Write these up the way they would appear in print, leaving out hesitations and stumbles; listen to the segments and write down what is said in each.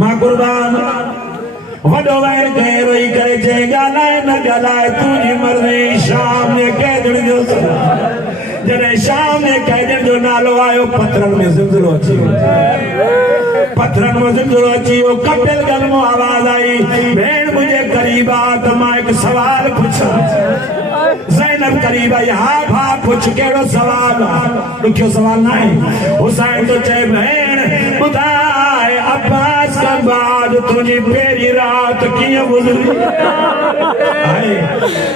मां कुर्बान वडो वैर कहे रोई करे जे गालाए न गालाए तुझी मर्जी शाम ने कह जण जो जने शाम ने कह जण जो नालो आयो पत्थरन में ज़िलज़िलो अची पत्थरन में ज़िलज़िलो अची वो कपिल गलमो आवाज आई भेण मुझे करीब आ त मां एक सवाल पूछा ज़ैनब करीब आई हा पूछ केड़ो सवाल दुखियो सवाल ना है हुसैन तो चए भेण बुधाए अब्बास का बाद तुझी पेरी रात किए गुजरी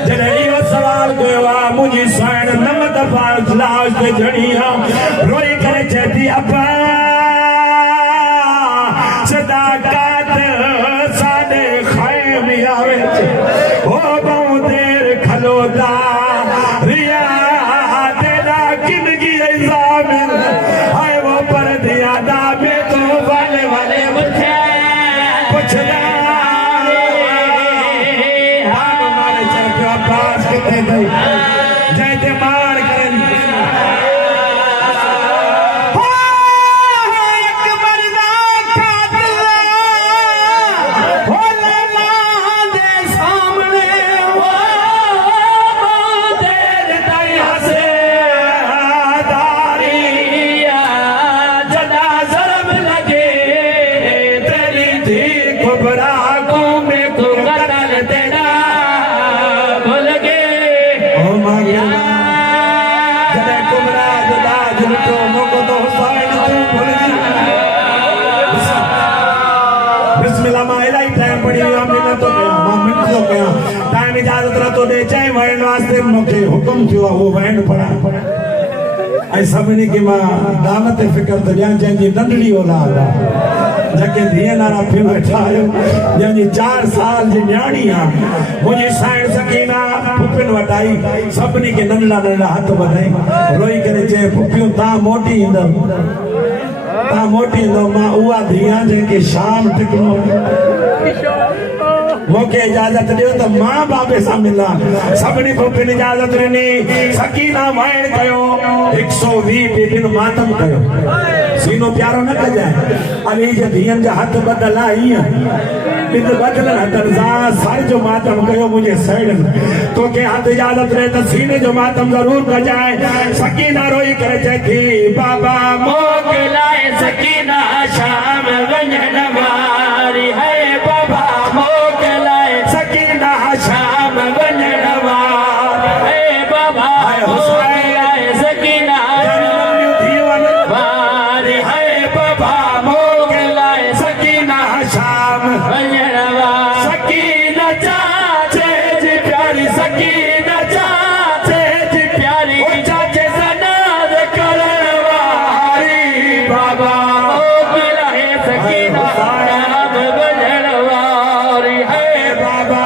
जने यो सवाल कयो मुझी साइण नम दफा लाश ते जड़ी रोई करे चेती अब्बा सदाकत साडे खैम आवे ओ बहु देर खलोदा रिया तेरा जिंदगी इल्जाम हाय वो पर दिया दा पे तो वाले वाले मुझे पुछदा हां मारे चेती अब्बास किथे गई जैते मार करन टाइम इजाजत न तो दे चाहे वैन वास्ते मुझे हुक्म थियो वो वैन पड़ा ऐ सभिनी के मां दामत फिकर तो ॼाण जंहिंजी नंढड़ी औलाद जके धीअ नारा फी वेठा आहियो जंहिंजी 4 साल जी न्याणी आहे मुंहिंजी साइण सकीना पुपिन वटाई सभिनी के नंढड़ा नंढड़ा हथ वधाई रोई करे चए पुपियूं तव्हां मोटी ईंदव मां उहा धीअ जंहिंखे शाम टिकणो मोके इजाजत दियो तो मां बाबे सा मिला सबने पुपिन इजाजत ॾिनी सकीना वाइण कयो 120 बेबिन मातम कयो सीनो प्यारो न कजाए अली जे धीअन जा हथ बदल आई बिन बदल हथन सा सर जो मातम कयो मुझे सैड तो के हाथ इजाजत रहे तो सीने जो मातम जरूर कजाए सकीना रोई करे चथी बाबा मोकलाए सकीना शाम वञण वारी है बाबा शाम वञण वारी है बाबा मोकलाए सकीना वारी है बाबा मोकलाए सकीना शाम वञण वारी सकीना चाचे जी प्यारी सकीना चाचे जी प्यारी चाचे सनाद करण वारी बाबा मोकलाए सकीना शाम वञण वारी है बाबा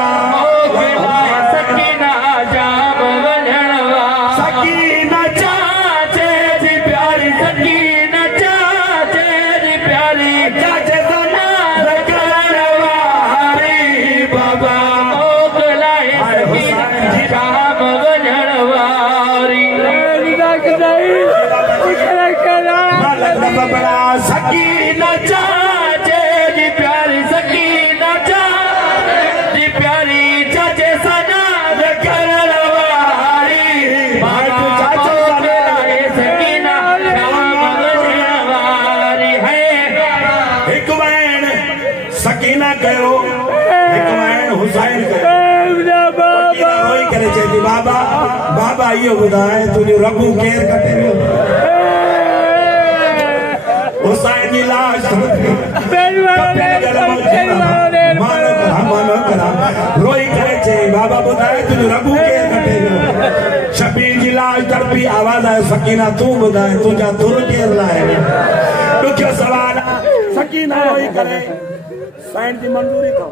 सकीना चाचे जी प्यारी सकीना चाचे जी प्यारी चाचे सनाद करण वारी चाचो सकीना शाम वञण वारी है एक वैन सकीना कयो एक वैन हुसैन कयो रोई करे चेती बाबा इहो ॿुधाए तुंहिंजो रगू केर कटे वियो हुसैन की लाश रोई करे चे बाबा बुधाए तुझे रघु के कटे शबीर की लाश तड़पी आवाज आए सकीना तू बुधाए तुझा तुर के लाए दुखियो सवाल सकीना रोई करे साइन की मंजूरी तो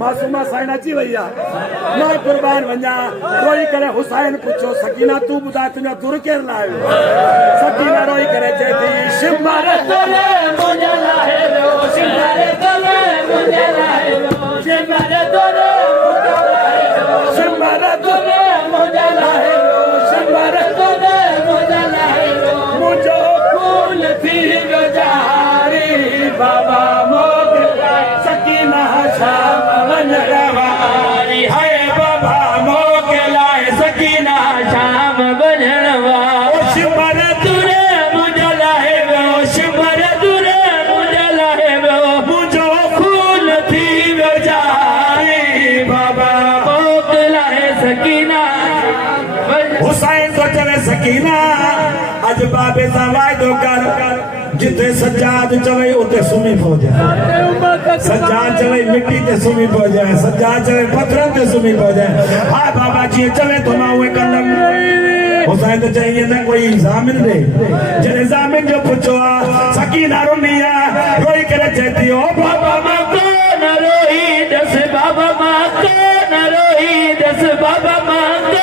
मासूमा साइन अची वही मां कुर्बान वञा रोई करे हुसैन पूछो सकीना तू बुधाए तुझा तुर के लाए सकीना रोई करे चे थी शिमर तोले मुझे लाए रो शिमर तोले मुझे लाए रो शिमर तोले शिमर तोले मुझे लाए रो शिमर तोले मुझे लाए रो मुझो खून थी जारी सकीना अज बाबे सा वायदो कर जिथे सज्जाद चवे उते सुमी पो जाए सज्जाद चवे मिट्टी ते सुमी पो जाए सज्जाद चवे पत्थरन ते सुमी पो जाए हां बाबा जी चवे तो मां उहे कंदम हुसैन तो चाहिए ना कोई जामिन दे जने जामिन जो पूछो सकीना रुनिया रोई करे चेती ओ बाबा मां को न रोई दस बाबा मां को न रोई दस बाबा मां